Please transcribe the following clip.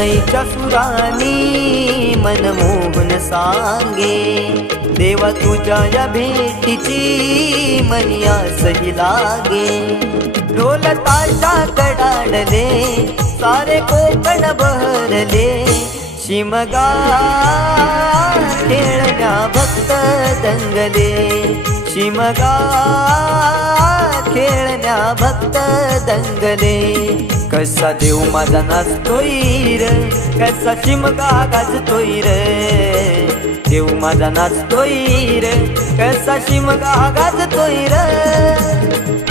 शनईच्या सुरानी मनमोहन सांगे, देवा तुझ्या या भेटीची मनी आसही लागे। ढोल ताशा कडाडले सारे कोकण बहरले, शिमगा खेळण्या भक्त दंगले, शिमगा खेळण्या भक्त दंगले। कसा देव माझा नाचतोय र, कसा शिमगा गाजतोय र, देव माझा नाचतोय र, कसा शिमगा गाजतोय र।